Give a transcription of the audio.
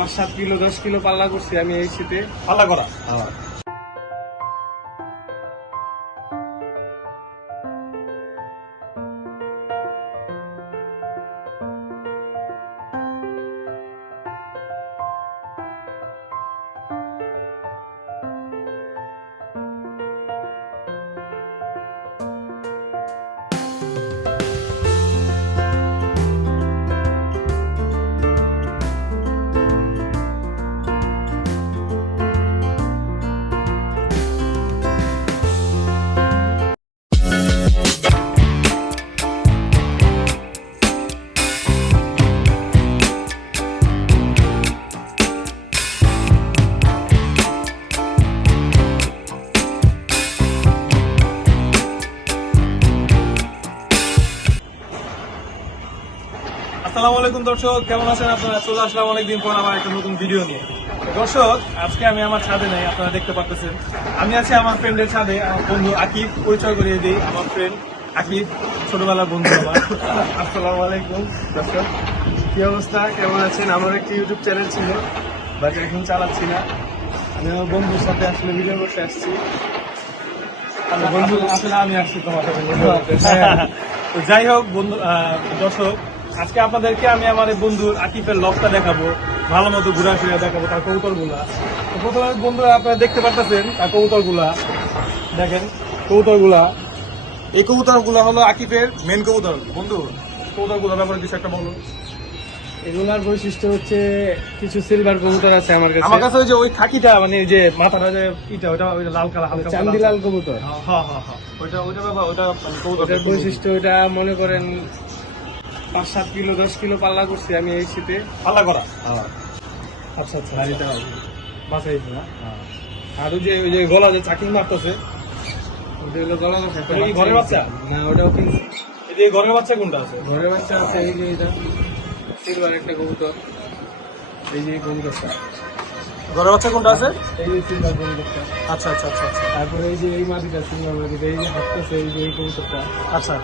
5-7 kilo 10 kilo পাল্লা করছি আমি এই শীতে। পাল্লা করা। আসসালামু আলাইকুম দর্শক, কেমন আছেন আপনারা? চলে আসলাম অনেকদিন পর আবার একটা নতুন ভিডিও নিয়ে। দর্শক, আজকে আমি আমার ছাদে নাই, আপনারা দেখতে পাচ্ছেন। আমি আছি আমার ফ্রেন্ডের ছাদে, আমার বন্ধু আকিব। পরিচয় করিয়ে দিই, আমার ফ্রেন্ড আকিব, ছোটবেলার বন্ধু আমার। আসসালামু আলাইকুম দর্শক, কি অবস্থা, কেমন আছেন? আমার একটা ইউটিউব চ্যানেল ছিল, বাট এখন চালাচ্ছি না। আমি আমার বন্ধুর সাথে আসলে ভিডিও করতে আসছি। বন্ধু আসলে আমি আসছি তোমার সাথে বন্ধু হতে। তো যাই হোক বন্ধু, দর্শক, আজকে আপনাদেরকে আমি আমার এই বন্ধুর আকিফের লকটা দেখাবো, ভালো মতো ঘুরা ফিরে দেখাবো তার কবুতর গুলা। তো প্রথমে বন্ধুরা আপনারা দেখতে পাচ্ছেন তার কবুতর গুলা, দেখেন কবুতর গুলা। এই কবুতর গুলা হলো আকিফের মেন কবুতর। বন্ধু, কবুতর গুলার ব্যাপারে কিছু একটা বলো। এগুলার বৈশিষ্ট্য হচ্ছে কিছু সিলভার কবুতর আছে আমার কাছে। আমার কাছে ওই যে ওই খাকিটা, মানে ওই যে মাথাটা যে ইটা, ওটা ওই যে লাল কালার, হালকা চান্দিলাল কবুতর। হ্যাঁ হ্যাঁ হ্যাঁ, ওইটা ব্যাপার, ওটা মানে কবুতর ওটার বৈশিষ্ট্য, ওটা মনে করেন 5-7 কিলো 10 কিলো পাল্লা করছি আমি এই শীতে। পাল্লা করা। আচ্ছা আচ্ছা, এটা বাসাই না। আর ওই যে গলা যে চাকিং মারতেছে, ওটা হলো গলা বাচ্চা। ওটা কি ঘরের বাচ্চা? না, ওটাও কিনছি। এই ঘরের বাচ্চা কোনটা আছে? ঘরের বাচ্চা আছে এই যে এটা সিলভার একটা কবুতর, এই যে এই কবুতরটা, ঘরের বাচ্চা কোনটা আছে? এই যে সিলভার কবুতরটা। আচ্ছা আচ্ছা আচ্ছা আচ্ছা তারপরে এই যে এই মাটিটা সিলভার মাটিটা, এই যে হাঁটতেছে এই যে এই কবুতরটা। আচ্ছা।